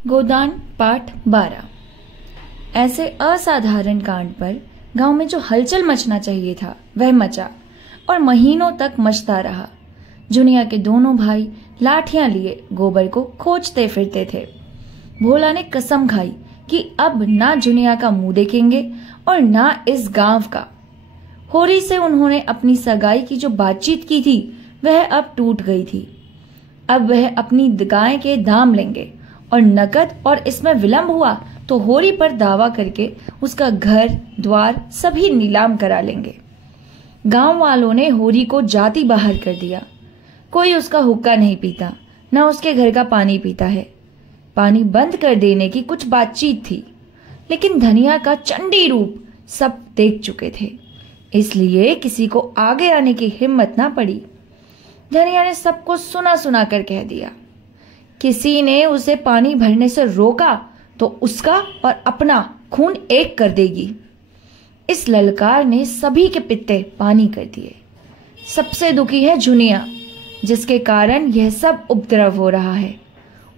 गोदान पाठ 12। ऐसे असाधारण कांड पर गांव में जो हलचल मचना चाहिए था वह मचा और महीनों तक मचता रहा। जुनिया के दोनों भाई लाठियां लिए गोबर को खोजते फिरते थे। भोला ने कसम खाई कि अब ना जुनिया का मुंह देखेंगे और ना इस गांव का। होरी से उन्होंने अपनी सगाई की जो बातचीत की थी वह अब टूट गई थी। अब वह अपनी गाय के दाम लेंगे और नकद, और इसमें विलंब हुआ तो होरी पर दावा करके उसका घर द्वार सभी नीलाम करा लेंगे। गांव वालों ने होरी को जाति बाहर कर दिया। कोई उसका हुक्का नहीं पीता, न उसके घर का पानी पीता है। पानी बंद कर देने की कुछ बातचीत थी, लेकिन धनिया का चंडी रूप सब देख चुके थे, इसलिए किसी को आगे आने की हिम्मत ना पड़ी। धनिया ने सबको सुना सुना कर कह दिया। किसी ने उसे पानी भरने से रोका तो उसका और अपना खून एक कर देगी। इस ललकार ने सभी के पित्ते पानी कर दिए। सबसे दुखी है जुनिया, जिसके कारण यह सब उपद्रव हो रहा है,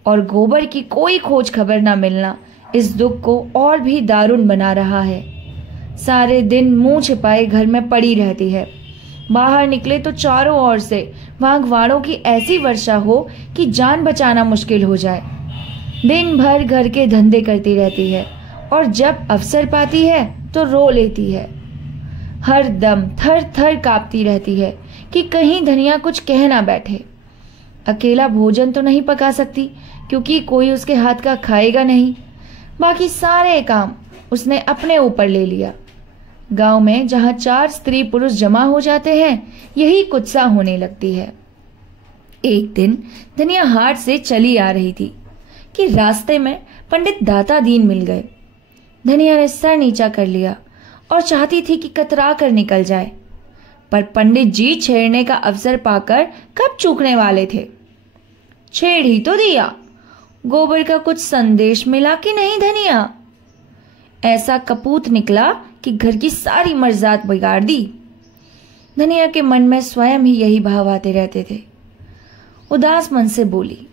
और गोबर की कोई खोज खबर न मिलना इस दुख को और भी दारुण बना रहा है। सारे दिन मुंह छिपाए घर में पड़ी रहती है। बाहर निकले तो चारों ओर से वाघवाड़ों की ऐसी वर्षा हो कि जान बचाना मुश्किल हो जाए। दिन भर घर के धंधे करती रहती है और जब अवसर पाती है तो रो लेती है। हर दम थर थर कांपती रहती है कि कहीं धनिया कुछ कह ना बैठे। अकेला भोजन तो नहीं पका सकती क्योंकि कोई उसके हाथ का खाएगा नहीं। बाकी सारे काम उसने अपने ऊपर ले लिया। गांव में जहां 4 स्त्री पुरुष जमा हो जाते हैं, यही कुत्सा होने लगती है। एक दिन धनिया हाट से चली आ रही थी कि रास्ते में पंडित दाता दीन मिल गए। धनिया ने सर नीचा कर लिया और चाहती थी कि कतरा कर निकल जाए, पर पंडित जी छेड़ने का अवसर पाकर कब चूकने वाले थे। छेड़ ही तो दिया। गोबर का कुछ संदेश मिला कि नहीं धनिया? ऐसा कपूत निकला कि घर की सारी मर्जात बिगाड़ दी। धनिया के मन में स्वयं ही यही भाव आते रहते थे। उदास मन से बोली,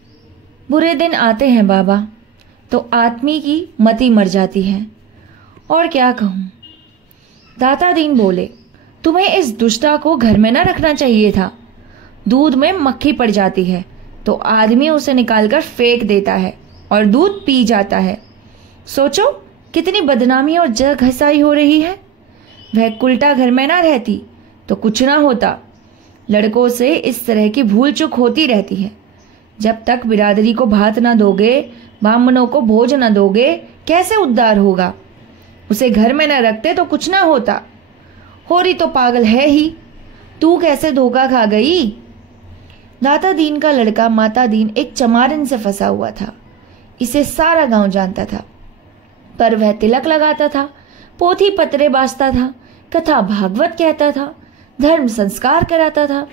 बुरे दिन आते हैं बाबा तो आदमी की मति मर जाती है, और क्या कहूं। दाता दीन बोले, तुम्हें इस दुष्टा को घर में न रखना चाहिए था। दूध में मक्खी पड़ जाती है तो आदमी उसे निकालकर फेंक देता है और दूध पी जाता है। सोचो कितनी बदनामी और जग घसाई हो रही है। वह कुलटा घर में ना रहती तो कुछ ना होता। लड़कों से इस तरह की भूल चूक होती रहती है। जब तक बिरादरी को भात ना दोगे, ब्राह्मणों को भोज ना दोगे, कैसे उद्धार होगा। उसे घर में ना रखते तो कुछ ना होता। होरी तो पागल है ही, तू कैसे धोखा खा गई। दाता दीन का लड़का माता दीन एक चमारन से फंसा हुआ था। इसे सारा गांव जानता था, पर वह तिलक लगाता था, पोथी पत्रे बाजता था, कथा भागवत कहता था, धर्म संस्कार कराता था।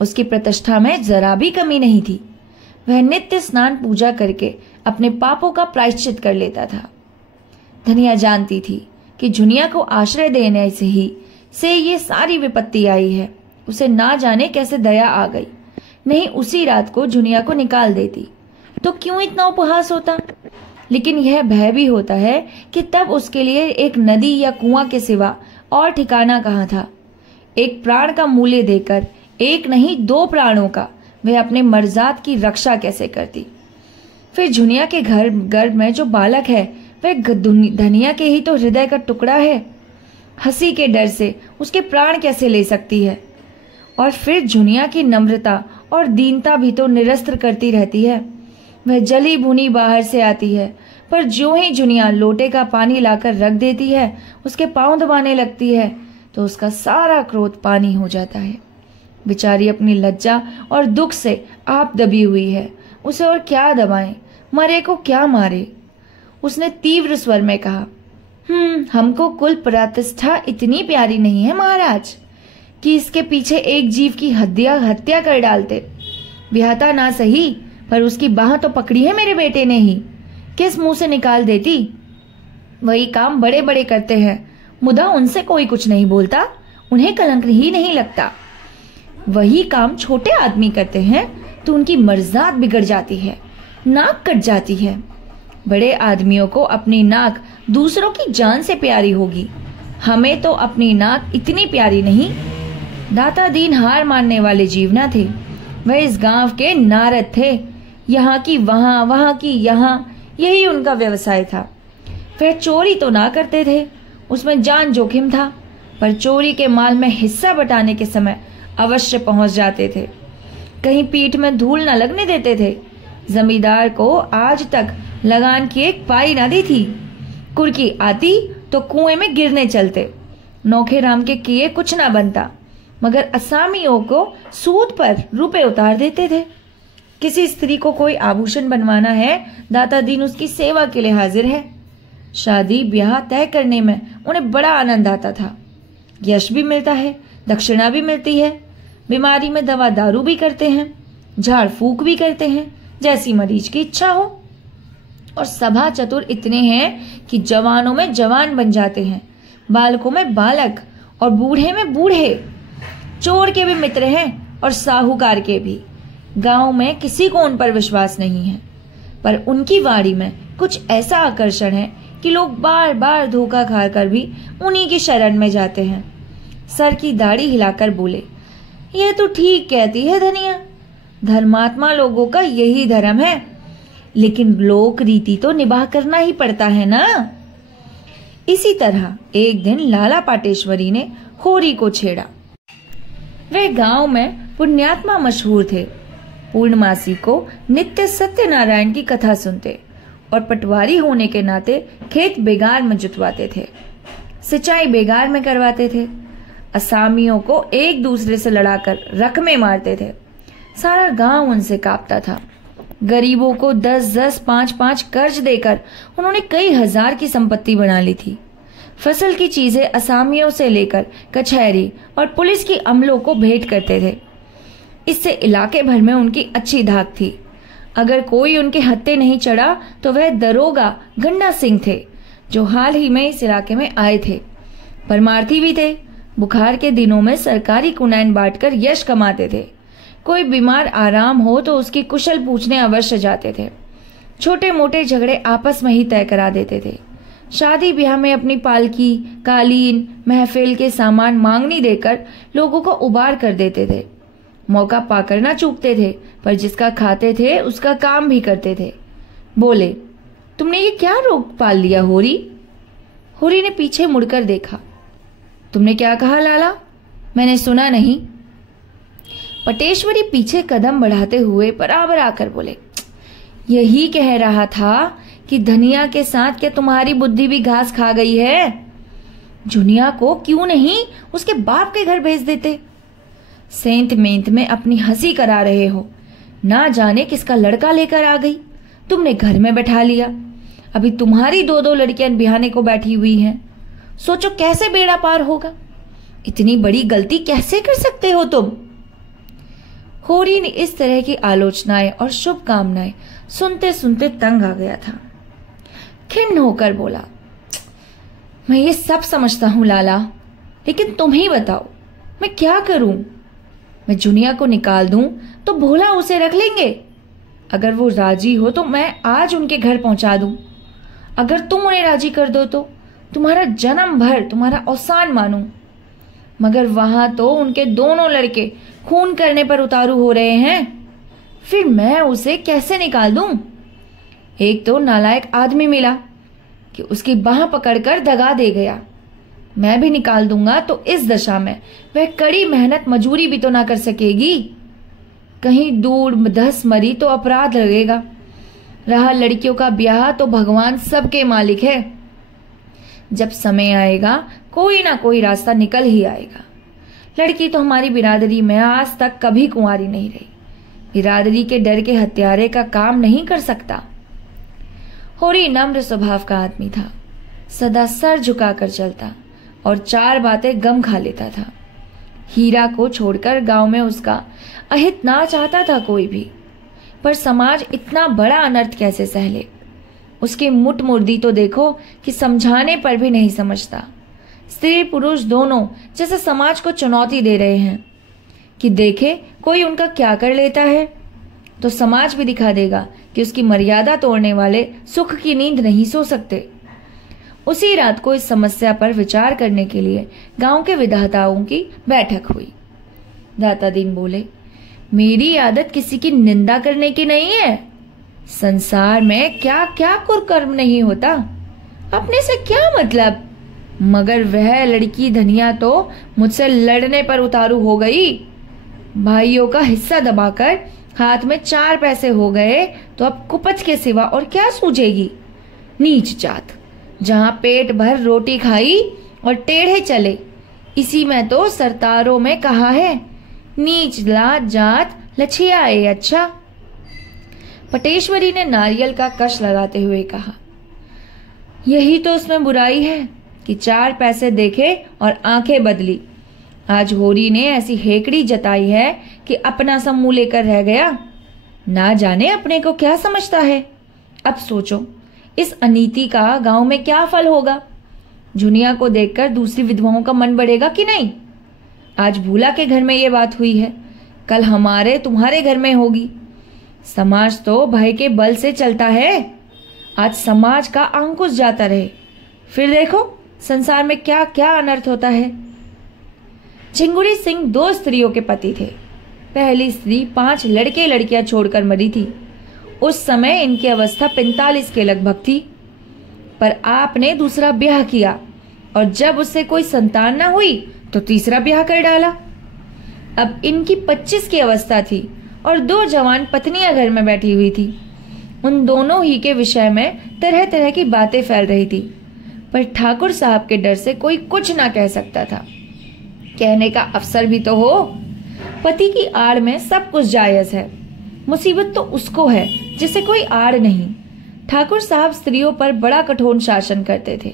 उसकी प्रतिष्ठा में जरा भी कमी नहीं थी। वह नित्य स्नान पूजा करके अपने पापों का प्रायश्चित कर लेता था। धनिया जानती थी कि जुनिया को आश्रय देने से ये सारी विपत्ति आई है। उसे ना जाने कैसे दया आ गई, नहीं उसी रात को जुनिया को निकाल देती तो क्यों इतना उपहास होता। लेकिन यह भय भी होता है कि तब उसके लिए एक नदी या कुआं के सिवा और ठिकाना कहाँ था। एक प्राण का मूल्य देकर, एक नहीं 2 प्राणों का, वह अपने मर्जात की रक्षा कैसे करती। फिर जुनिया के गर्भ में जो बालक है वह धनिया के ही तो हृदय का टुकड़ा है। हंसी के डर से उसके प्राण कैसे ले सकती है। और फिर जुनिया की नम्रता और दीनता भी तो निरस्त्र करती रहती है। वह जली भुनी बाहर से आती है, पर ज्यों ही जुनिया लोटे का पानी लाकर रख देती है, उसके पांव दबाने लगती है तो उसका सारा क्रोध पानी हो जाता है। बेचारी अपनी लज्जा और दुख से आप दबी हुई है। उसे और क्या दबाएं, मरे को क्या मारे। उसने तीव्र स्वर में कहा, हमको कुल प्रतिष्ठा इतनी प्यारी नहीं है महाराज कि इसके पीछे एक जीव की हत्या कर डालते। ब्याहता ना सही, पर उसकी बाह तो पकड़ी है मेरे बेटे ने ही। किस मुंह से निकाल देती। वही काम बड़े बड़े करते हैं, मुदा उनसे कोई कुछ नहीं बोलता, उन्हें कलंक ही नहीं लगता। वही काम छोटे आदमी करते हैं तो उनकी मर्जात बिगड़ जाती है, नाक कट जाती है। बड़े आदमियों को अपनी नाक दूसरों की जान से प्यारी होगी, हमें तो अपनी नाक इतनी प्यारी नहीं। दाता दीन हार मानने वाले जीव न थे। वह इस गांव के नारद थे। यहाँ की वहां, वहां की यहाँ, यही उनका व्यवसाय था। वह चोरी तो ना करते थे, उसमें जान जोखिम था, पर चोरी के माल में हिस्सा बटाने के समय अवश्य पहुंच जाते थे। कहीं पीठ में धूल न लगने देते थे। जमींदार को आज तक लगान की एक पाई न दी थी। कुर्की आती तो कुएं में गिरने चलते। नौखेराम के किए कुछ ना बनता, मगर असामियों को सूद पर रुपए उतार देते थे। किसी स्त्री को कोई आभूषण बनवाना है, दाता दीन उसकी सेवा के लिए हाजिर है। शादी ब्याह तय करने में उन्हें बड़ा आनंद आता था। यश भी मिलता है, दक्षिणा भी मिलती है, बीमारी में दवा दारू भी करते हैं, झाड़ फूक भी करते हैं, जैसी मरीज की इच्छा हो। और सभा चतुर इतने हैं कि जवानों में जवान बन जाते हैं, बालकों में बालक और बूढ़े में बूढ़े। चोर के भी मित्र हैं और साहूकार के भी। गांव में किसी को उन पर विश्वास नहीं है, पर उनकी वाड़ी में कुछ ऐसा आकर्षण है कि लोग बार बार धोखा खाकर भी उन्हीं की शरण में जाते हैं। सर की दाढ़ी हिलाकर बोले, यह तो ठीक कहती है धनिया, धर्मात्मा लोगों का यही धर्म है, लेकिन लोक रीति तो निभा करना ही पड़ता है ना। इसी तरह एक दिन लाला पाटेश्वरी ने होरी को छेड़ा। वे गांव में पुण्यात्मा मशहूर थे। पूर्णमासी को नित्य सत्यनारायण की कथा सुनते और पटवारी होने के नाते खेत बेगार में जुतवाते थे, सिंचाई बेगार में करवाते थे, असामियों को एक दूसरे से लड़ाकर रकमे मारते थे। सारा गांव उनसे कांपता था। गरीबों को 10-10, 5-5 कर्ज देकर उन्होंने कई हजार की संपत्ति बना ली थी। फसल की चीजें असामियों से लेकर कचहरी और पुलिस की अमलों को भेंट करते थे। इससे इलाके भर में उनकी अच्छी धाक थी। अगर कोई उनके हत्थे नहीं चढ़ा तो वह दरोगा गंडा सिंह थे, जो हाल ही में इस इलाके में आए थे। परमार्थी भी थे। बुखार के दिनों में सरकारी कुनैन बांटकर यश कमाते थे। कोई बीमार आराम हो तो उसकी कुशल पूछने अवश्य जाते थे। छोटे मोटे झगड़े आपस में ही तय करा देते थे। शादी ब्याह में अपनी पालकी, कालीन, महफिल के सामान मांगनी देकर लोगों को उबार कर देते थे। मौका पाकर ना चूकते थे, पर जिसका खाते थे उसका काम भी करते थे। बोले, तुमने ये क्या रोग पाल लिया होरी? होरी ने पीछे मुड़कर देखा। तुमने क्या कहा लाला? मैंने सुना नहीं। पटेश्वरी पीछे कदम बढ़ाते हुए बराबर आकर बोले, यही कह रहा था कि धनिया के साथ क्या तुम्हारी बुद्धि भी घास खा गई है? जुनिया को क्यों नहीं उसके बाप के घर भेज देते? सेंत मेंत में अपनी हंसी करा रहे हो। ना जाने किसका लड़का लेकर आ गई, तुमने घर में बैठा लिया। अभी तुम्हारी 2-2 लड़कियां बिहाने को बैठी हुई हैं। सोचो कैसे बेड़ा पार होगा। इतनी बड़ी गलती कैसे कर सकते हो तुम? होरी ने इस तरह की आलोचनाएं और शुभकामनाएं सुनते सुनते तंग आ गया था। खिन्न होकर बोला, मैं ये सब समझता हूं लाला, लेकिन तुम ही बताओ मैं क्या करूं? मैं जुनिया को निकाल दूं तो भोला उसे रख लेंगे। अगर वो राजी हो तो मैं आज उनके घर पहुंचा दूं। अगर तुम उन्हें राजी कर दो तो तुम्हारा जन्म भर तुम्हारा अवसान मानूं। मगर वहां तो उनके दोनों लड़के खून करने पर उतारू हो रहे हैं। फिर मैं उसे कैसे निकाल दूं? एक तो नालायक आदमी मिला कि उसकी बाह पकड़कर दगा दे गया। मैं भी निकाल दूंगा तो इस दशा में वह कड़ी मेहनत मजूरी भी तो ना कर सकेगी। कहीं दूर धस मरी तो अपराध लगेगा। रहा लड़कियों का ब्याह तो भगवान सबके मालिक है। जब समय आएगा कोई ना कोई रास्ता निकल ही आएगा। लड़की तो हमारी बिरादरी में आज तक कभी कुंवारी नहीं रही। बिरादरी के डर के हत्यारे का काम नहीं कर सकता। होरी नम्र स्वभाव का आदमी था। सदा सर झुकाकर चलता और 4 बातें गम खा लेता था। हीरा को छोड़कर गांव में उसका अहित ना चाहता था कोई भी, पर समाज इतना बड़ा अनर्थ कैसे सह ले। उसकी मुठ मुर्दी तो देखो कि समझाने पर भी नहीं समझता। स्त्री पुरुष दोनों जैसे समाज को चुनौती दे रहे हैं कि देखे कोई उनका क्या कर लेता है। तो समाज भी दिखा देगा कि उसकी मर्यादा तोड़ने वाले सुख की नींद नहीं सो सकते। उसी रात को इस समस्या पर विचार करने के लिए गांव के विधाताओं की बैठक हुई। दाता दीन बोले, मेरी आदत किसी की निंदा करने की नहीं है। संसार में क्या क्या कुकर्म नहीं होता, अपने से क्या मतलब। मगर वह लड़की धनिया तो मुझसे लड़ने पर उतारू हो गई। भाइयों का हिस्सा दबाकर हाथ में 4 पैसे हो गए तो अब कुपच के सिवा और क्या सूझेगी। नीच जात, जहां पेट भर रोटी खाई और टेढ़े चले, इसी में तो सरतारों में कहा है, नीच जात लछियाए अच्छा। पटेश्वरी ने नारियल का कश लगाते हुए कहा, यही तो उसमें बुराई है कि 4 पैसे देखे और आंखें बदली। आज होरी ने ऐसी हेकड़ी जताई है कि अपना सब मुंह लेकर रह गया। ना जाने अपने को क्या समझता है। अब सोचो, इस अनीति का गांव में क्या फल होगा। जुनिया को देखकर दूसरी विधवाओं का मन बढ़ेगा कि नहीं। आज भूला के घर में ये बात हुई है, कल हमारे तुम्हारे घर में होगी। समाज तो भय के बल से चलता है। आज समाज का अंकुश जाता रहे, फिर देखो संसार में क्या क्या अनर्थ होता है। झिंगुरी सिंह 2 स्त्रियों के पति थे। पहली स्त्री 5 लड़के लड़कियां छोड़कर मरी थी। उस समय इनकी अवस्था 45 के लगभग थी। पर आपने दूसरा ब्याह किया और जब उससे कोई संतान ना हुई तो तीसरा ब्याह कर डाला। अब इनकी 25 की अवस्था थी और 2 जवान पत्नियां घर में बैठी हुई थी। उन दोनों ही के विषय में तरह तरह की बातें फैल रही थी, पर ठाकुर साहब के डर से कोई कुछ ना कह सकता था। कहने का अवसर भी तो हो। पति की आड़ में सब कुछ जायज है, मुसीबत तो उसको है जिसे कोई आड़ नहीं। ठाकुर साहब स्त्रियों पर बड़ा कठोर शासन करते थे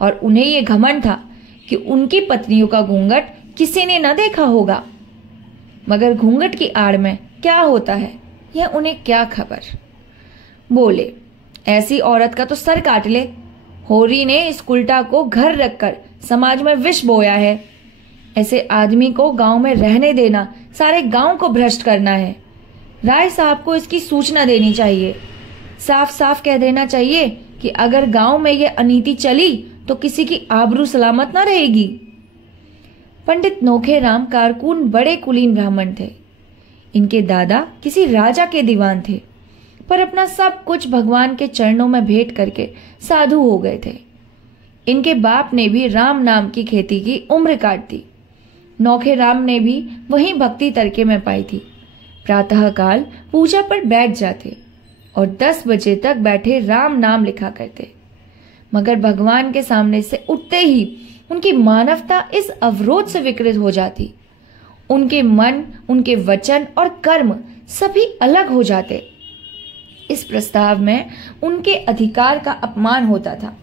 और उन्हें यह घमंड था कि उनकी पत्नियों का घूंघट किसी ने न देखा होगा। मगर घूंघट की आड़ में क्या होता है यह उन्हें क्या खबर। बोले, ऐसी औरत का तो सर काट ले। होरी ने इस उल्टा को घर रखकर समाज में विष बोया है। ऐसे आदमी को गांव में रहने देना सारे गांव को भ्रष्ट करना है। राय साहब को इसकी सूचना देनी चाहिए। साफ साफ कह देना चाहिए कि अगर गांव में यह अनीति चली तो किसी की आबरू सलामत न रहेगी। पंडित नोखेराम कारकुन बड़े कुलीन ब्राह्मण थे। इनके दादा किसी राजा के दीवान थे, पर अपना सब कुछ भगवान के चरणों में भेंट करके साधु हो गए थे। इनके बाप ने भी राम नाम की खेती की उम्र काट दी। नौखेराम ने भी वही भक्ति तरके में पाई थी। प्रातःकाल पूजा पर बैठ जाते और 10 बजे तक बैठे राम नाम लिखा करते। मगर भगवान के सामने से उठते ही उनकी मानवता इस अवरोध से विकृत हो जाती। उनके मन, उनके वचन और कर्म सभी अलग हो जाते। इस प्रस्ताव में उनके अधिकार का अपमान होता था।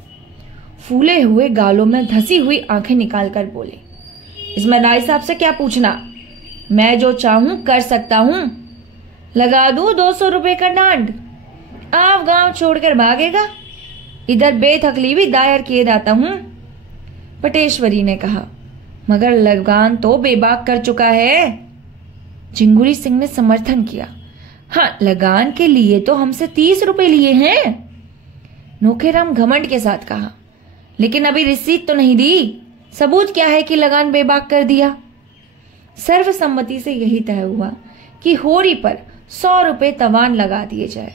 फूले हुए गालों में धसी हुई आंखें निकालकर बोले, इसमें राय साहब से क्या पूछना। मैं जो चाहूं कर सकता हूं। लगा दूं 200 रुपए का डांड। आप गांव छोड़कर भागेगा। इधर बेतकलीफी दायर किए जाता हूं। पटेश्वरी ने कहा, मगर लगान तो बेबाक कर चुका है। झिंगुरी सिंह ने समर्थन किया, हाँ, लगान के लिए तो हमसे 30 रुपए लिए हैं। नोखेराम घमंड के साथ कहा, लेकिन अभी रिसीट तो नहीं दी। सबूत क्या है कि लगान बेबाक कर दिया। सर्वसम्मति से यही तय हुआ कि होरी पर 100 रुपए तवान लगा दिए जाए।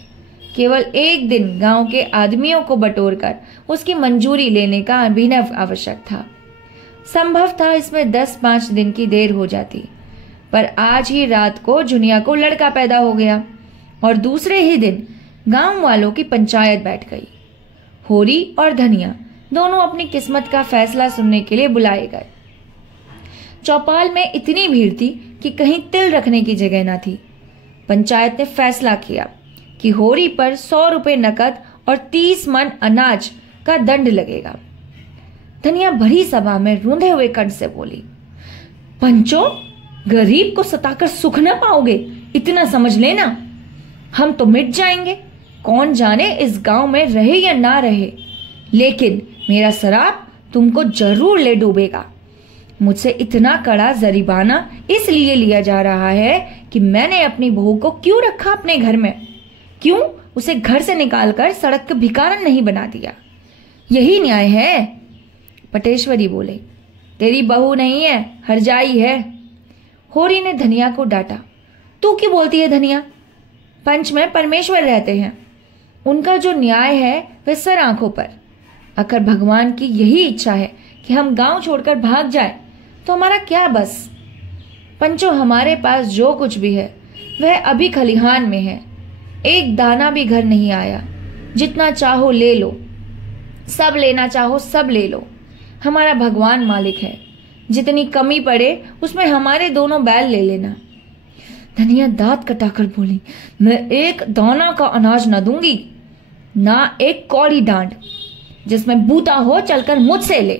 केवल एक दिन गांव के आदमियों को बटोरकर उसकी मंजूरी लेने का अभिनव आवश्यक था। संभव था इसमें 10-5 दिन की देर हो जाती, पर आज ही रात को जुनिया को लड़का पैदा हो गया और दूसरे ही दिन गांव वालों की पंचायत बैठ गई। होरी और धनिया दोनों अपनी किस्मत का फैसला सुनने के लिए बुलाए गए। चौपाल में इतनी भीड़ थी कि कहीं तिल रखने की जगह न थी। पंचायत ने फैसला किया कि होरी पर 100 रुपए नकद और 30 मन अनाज का दंड लगेगा। धनिया भरी सभा में रूंधे हुए कंठ से बोली, पंचो, गरीब को सताकर सुख न पाओगे, इतना समझ लेना। हम तो मिट जाएंगे, कौन जाने इस गांव में रहे या ना रहे, लेकिन मेरा शराब तुमको जरूर ले डूबेगा। मुझसे इतना कड़ा जरिमाना इसलिए लिया जा रहा है कि मैंने अपनी बहू को क्यों रखा अपने घर में, क्यों उसे घर से निकालकर सड़क के भिखारन नहीं बना दिया। यही न्याय है। पटेश्वरी बोले, तेरी बहू नहीं है, हरजाई है। होरी ने धनिया को डांटा, तू क्यों बोलती है धनिया? पंच में परमेश्वर रहते हैं, उनका जो न्याय है वह सर आंखों पर। अगर भगवान की यही इच्छा है कि हम गांव छोड़कर भाग जाए तो हमारा क्या बस। पंचो, हमारे पास जो कुछ भी है वह अभी खलिहान में है, एक दाना भी घर नहीं आया। जितना चाहो ले लो, सब लेना चाहो सब ले लो, हमारा भगवान मालिक है। जितनी कमी पड़े उसमें हमारे दोनों बैल ले लेना। धनिया दांत कटाकर बोली, मैं एक दाना का अनाज न दूंगी, ना एक कौड़ी डांड। जिसमें बूता हो चलकर मुझसे ले।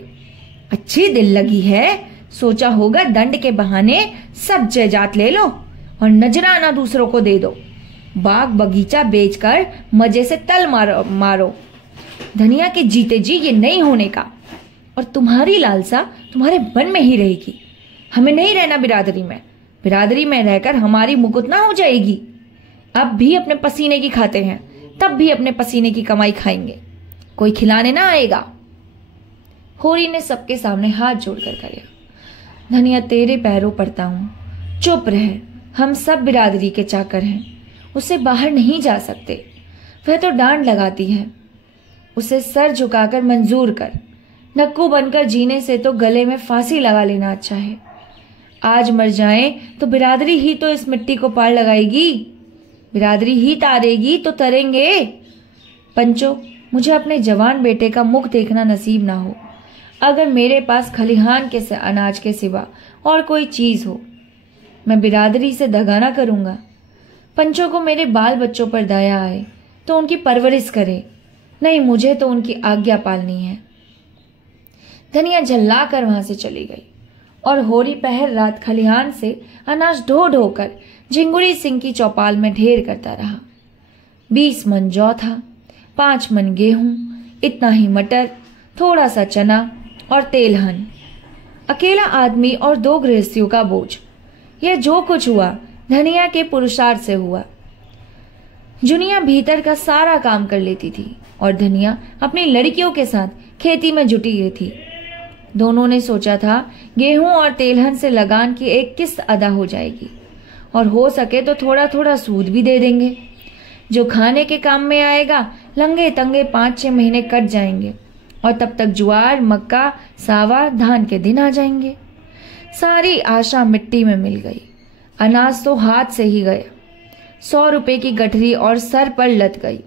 अच्छी दिल लगी है, सोचा होगा दंड के बहाने सब जायदाद ले लो और नजराना दूसरों को दे दो। बाग बगीचा बेचकर मजे से तल मारो। धनिया के जीते जी ये नहीं होने का, और तुम्हारी लालसा तुम्हारे मन में ही रहेगी। हमें नहीं रहना बिरादरी में। बिरादरी में रहकर हमारी मुकुट ना हो जाएगी। अब भी अपने पसीने की खाते हैं, तब भी अपने पसीने की कमाई खाएंगे, कोई खिलाने ना आएगा। होरी ने सबके सामने हाथ जोड़कर कहा, धनिया तेरे पैरों पड़ता हूं, चुप रह। हम सब बिरादरी के चाकर हैं, उसे बाहर नहीं जा सकते। वह तो डांड लगाती है, उसे सर झुकाकर मंजूर कर। नक्कू बनकर जीने से तो गले में फांसी लगा लेना अच्छा है। आज मर जाएं तो बिरादरी ही तो इस मिट्टी को पार लगाएगी, बिरादरी ही तारेगी तो तरेंगे। पंचो, मुझे अपने जवान बेटे का मुख देखना नसीब ना हो। अगर मेरे पास खलिहान के अनाज के सिवा और कोई चीज हो, मैं बिरादरी से दगा ना करूंगा। पंचों को मेरे बाल बच्चों पर दया आए तो उनकी परवरिश करे, नहीं मुझे तो उनकी आज्ञा पालनी है। धनिया झल्ला कर वहां से चली गई और होरी पहर रात खलिहान से अनाज ढो ढोकर झिंगुरी सिंह की चौपाल में ढेर करता रहा। 20 मन जौ था, 5 मन गेहूं, इतना ही मटर, थोड़ा सा चना और तेलहन। अकेला आदमी और 2 गृहस्थियों का बोझ। यह जो कुछ हुआ धनिया के पुरुषार्थ से हुआ। जुनिया भीतर का सारा काम कर लेती थी और धनिया अपनी लड़कियों के साथ खेती में जुटी हुई थी। दोनों ने सोचा था गेहूं और तेलहन से लगान की एक किस्त अदा हो जाएगी और हो सके तो थोड़ा थोड़ा सूद भी दे देंगे। जो खाने के काम में आएगा लंगे तंगे 5-6 महीने कट जाएंगे और तब तक ज्वार, मक्का, सावा, धान के दिन आ जाएंगे। सारी आशा मिट्टी में मिल गई। अनाज तो हाथ से ही गया। 100 रुपए की गठरी और सर पर लद गई।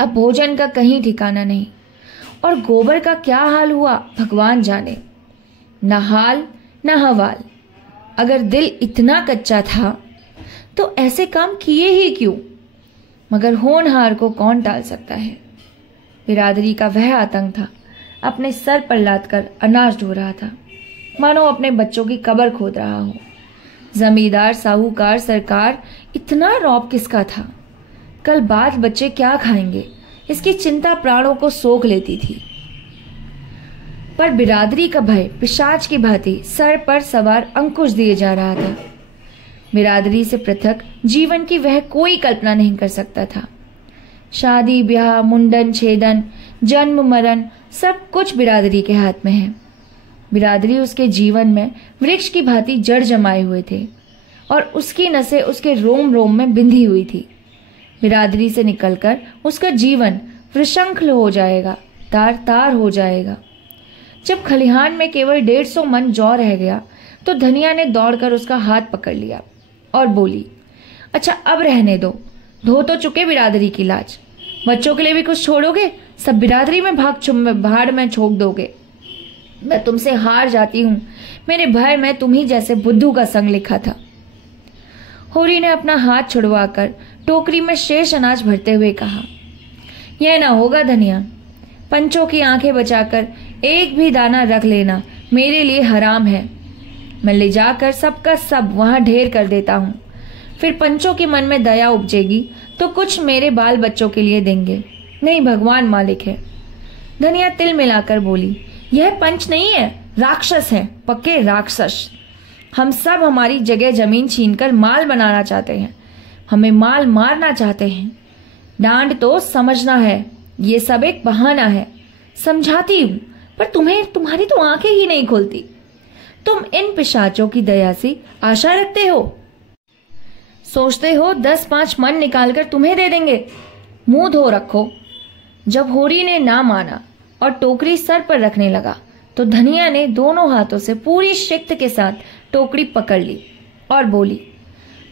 अब भोजन का कहीं ठिकाना नहीं और गोबर का क्या हाल हुआ भगवान जाने। न हाल न हवाल। अगर दिल इतना कच्चा था तो ऐसे काम किए ही क्यों? मगर होनहार को कौन टाल सकता है। बिरादरी का वह आतंक था, अपने सर पर लाद कर अनाज ढो रहा था, मानो अपने बच्चों की कब्र खोद रहा हो। जमींदार, साहूकार, सरकार, इतना रौब किसका था? कल बाल बच्चे क्या खाएंगे, इसकी चिंता प्राणों को सोख लेती थी। पर बिरादरी का भय पिशाच की भांति सर पर सवार अंकुश दिए जा रहा था। बिरादरी से पृथक जीवन की वह कोई कल्पना नहीं कर सकता था। शादी ब्याह, मुंडन छेदन, जन्म मरण, सब कुछ बिरादरी के हाथ में है। बिरादरी उसके जीवन में वृक्ष की भांति जड़ जमाए हुए थे और उसकी नसें उसके रोम रोम में बिंधी हुई थी। बिरादरी से निकलकर उसका जीवन वृषंखल हो जाएगा, तार तार हो जाएगा। जब खलिहान में केवल 150 मन जौ रह गया तो धनिया ने दौड़कर उसका हाथ पकड़ लिया और बोली, अच्छा अब रहने दो, धो तो चुके बिरादरी की लाज। बच्चों के लिए भी कुछ छोड़ोगे? सब बिरादरी में भाड़ में छोड़ दोगे। मैं तुमसे हार जाती हूं। मेरे भाई में तुम ही जैसे बुद्धू का संग लिखा था। होरी ने अपना हाथ छुड़वाकर टोकरी में शेष अनाज भरते हुए कहा, यह ना होगा धनिया। पंचों की आंखें बचाकर एक भी दाना रख लेना मेरे लिए हराम है। मैं ले जाकर सबका सब वहां ढेर कर देता हूं। फिर पंचों के मन में दया उपजेगी तो कुछ मेरे बाल बच्चों के लिए देंगे। नहीं, भगवान मालिक है। धनिया तिल मिलाकर बोली, यह पंच नहीं है, राक्षस हैं, पक्के राक्षस। हम सब हमारी जगह जमीन छीनकर माल बनाना चाहते हैं, हमें माल मारना चाहते हैं। डांट तो समझना है, ये सब एक बहाना है। समझाती हूं, पर तुम्हारी तो आंखें ही नहीं खुलती। तुम इन पिशाचों की दया से आशा रखते हो, सोचते हो 10-5 मन निकालकर तुम्हें दे देंगे। मुंह धो रखो। जब होरी ने ना माना और टोकरी सर पर रखने लगा तो धनिया ने दोनों हाथों से पूरी शिक्त के साथ टोकरी पकड़ ली और बोली,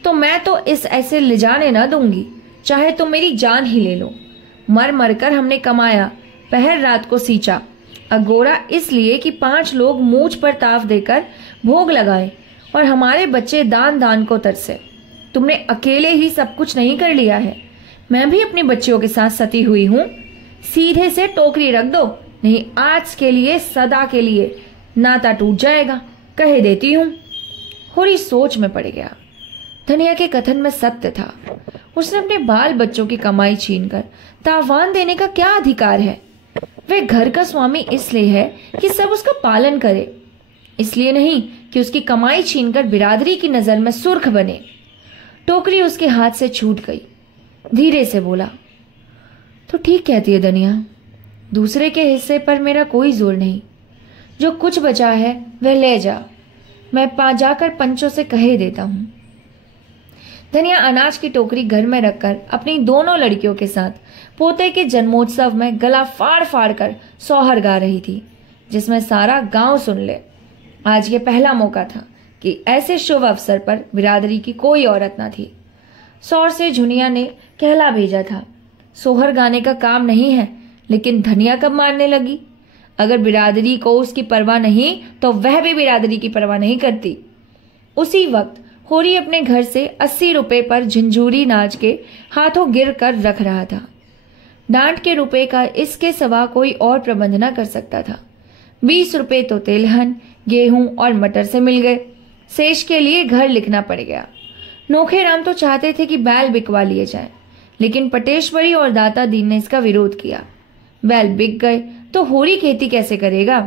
तो मैं तो इस ऐसे ले जाने ना दूंगी, चाहे तुम मेरी जान ही ले लो। मर मर कर हमने कमाया, पहर रात को सींचा, अगोरा इसलिए कि 5 लोग मूंछ पर ताव देकर भोग लगाए और हमारे बच्चे दान दान को तरसे। तुमने अकेले ही सब कुछ नहीं कर लिया है, मैं भी अपनी बच्चियों के साथ सती हुई हूं। सीधे से टोकरी रख दो, नहीं आज के लिए सदा के लिए नाता टूट जाएगा, कह देती हूं। होरी सोच में पड़ गया। धनिया के कथन में सत्य था। उसने अपने बाल बच्चों की कमाई छीनकर तावान देने का क्या अधिकार है? वह घर का स्वामी इसलिए है कि सब उसका पालन करे, इसलिए नहीं कि उसकी कमाई छीनकर बिरादरी की नजर में सुर्ख बने। टोकरी उसके हाथ से छूट गई। धीरे से बोला, तो ठीक कहती है धनिया, दूसरे के हिस्से पर मेरा कोई जोर नहीं। जो कुछ बचा है वह ले जा, मैं जाकर पंचों से कहे देता हूं। धनिया अनाज की टोकरी घर में रखकर अपनी दोनों लड़कियों के साथ पोते के जन्मोत्सव में गला फाड़ फाड़ कर सोहर गा रही थी, जिसमें सारा गांव सुन ले। आज ये पहला मौका था कि ऐसे शुभ अवसर पर बिरादरी की कोई औरत न थी। सौर से झुनिया ने कहला भेजा था, सोहर गाने का काम नहीं है, लेकिन धनिया कब मारने लगी? अगर बिरादरी को उसकी परवाह नहीं तो वह भी बिरादरी की परवाह नहीं करती। उसी वक्त होरी अपने घर से 80 रुपए पर झंझूरी नाच के हाथों गिर कर रख रहा था। डांट के रुपए का इसके सिवा कोई और प्रबंध न कर सकता था। 20 रुपए तो तिलहन, गेहूं और मटर से मिल गए। शेष के लिए घर लिखना पड़ गया। नोखे राम तो चाहते थे कि बैल बिकवा लिए जाए, लेकिन पटेश्वरी और दाता दीन ने इसका विरोध किया। बैल बिक गए तो होरी खेती कैसे करेगा?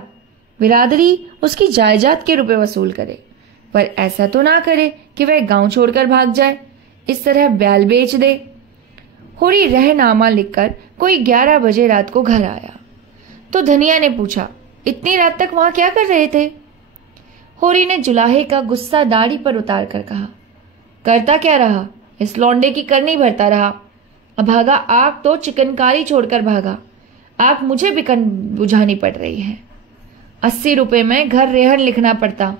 बिरादरी उसकी जायदाद के रुपए वसूल करे, पर ऐसा तो ना करे कि वह गांव छोड़कर भाग जाए, इस तरह बैल बेच दे। होरी रहनामा लिखकर कोई 11 बजे रात को घर आया तो धनिया ने पूछा, इतनी रात तक वहां क्या कर रहे थे? होरी ने जुलाहे का गुस्सा दाढ़ी पर उतार कर कहा, करता क्या रहा, इस लौंडे की करनी भरता रहा। अभागा आग तो चिकनकारी छोड़कर भागा, आग मुझे बिकन बुझानी पड़ रही है। 80 रुपए में घर रेहन लिखना पड़ता,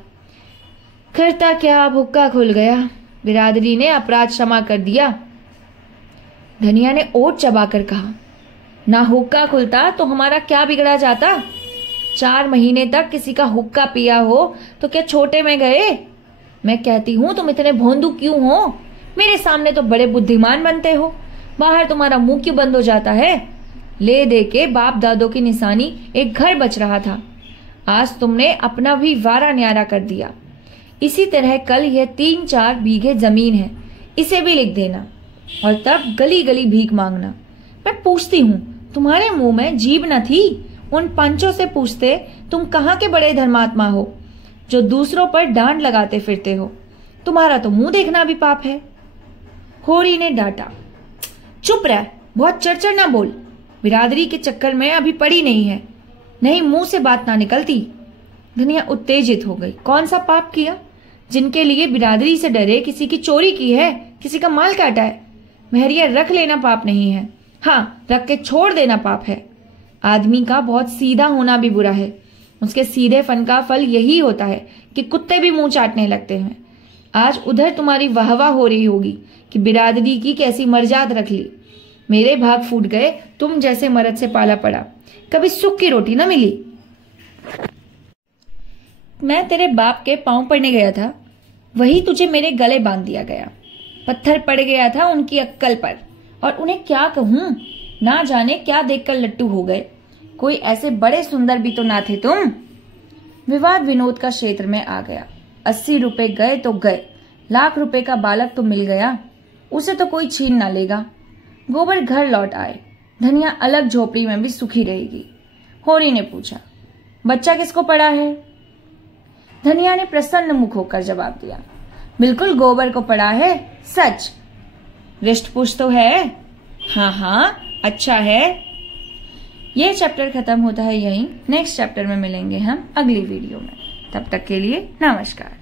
करता क्या, अब हुक्का खुल गया, बिरादरी ने अपराध क्षमा कर दिया। धनिया ने ओट चबाकर कहा, ना हुक्का खुलता तो हमारा क्या बिगड़ा जाता? 4 महीने तक किसी का हुक्का पिया हो तो क्या छोटे में गए? मैं कहती हूं तुम इतने भोंदू क्यों हो? मेरे सामने तो बड़े बुद्धिमान बनते हो, बाहर तुम्हारा मुंह क्यों बंद हो जाता है? ले दे के बाप दादों की निशानी एक घर बच रहा था, आज तुमने अपना भी वारा न्यारा कर दिया। इसी तरह कल यह 3-4 बीघे जमीन है, इसे भी लिख देना और तब गली गली भीख मांगना। मैं पूछती हूँ, तुम्हारे मुंह में जीभ न थी? उन पंचों से पूछते तुम कहाँ के बड़े धर्मात्मा हो जो दूसरों पर डांड लगाते फिरते हो? तुम्हारा तो मुंह देखना भी पाप है। होरी ने डांटा, चुप रह, बहुत चरचर ना बोल, बिरादरी के चक्कर में अभी पड़ी नहीं है, नहीं मुंह से बात ना निकलती। धनिया उत्तेजित हो गई। कौन सा पाप किया? जिनके लिए बिरादरी से डरे किसी की चोरी की है, किसी का माल काटा है। महरिया रख लेना पाप नहीं है, हाँ रख के छोड़ देना पाप है। आदमी का बहुत सीधा होना भी बुरा है, उसके सीधे फन का फल यही होता है कि कुत्ते भी मुंह चाटने लगते हैं। आज उधर तुम्हारी वाहवाह हो रही होगी कि बिरादरी की कैसी मर्जाद रख ली। मेरे भाग फूट गए, तुम जैसे मर्द से पाला पड़ा, कभी सुख की रोटी ना मिली। मैं तेरे बाप के पांव पड़ने गया था, वही तुझे मेरे गले बांध दिया गया। पत्थर पड़ गया था उनकी अक्कल पर, और उन्हें क्या कहूं, ना जाने क्या देखकर लट्टू हो गए। कोई ऐसे बड़े सुंदर भी तो ना थे तुम। विवाद विनोद का क्षेत्र में आ गया। 80 रुपए गए तो गए, लाख रुपए का बालक तो मिल गया, उसे तो कोई छीन ना लेगा। गोबर घर लौट आए। धनिया अलग झोपड़ी में भी सुखी रहेगी। होरी ने पूछा, बच्चा किसको पड़ा है? धनिया ने प्रसन्न मुख होकर जवाब दिया, बिल्कुल गोबर को पड़ा है, सच। रिष्ट पुष्ट तो है? हाँ हाँ, अच्छा है। ये चैप्टर खत्म होता है यहीं। नेक्स्ट चैप्टर में मिलेंगे हम अगली वीडियो में। तब तक के लिए नमस्कार।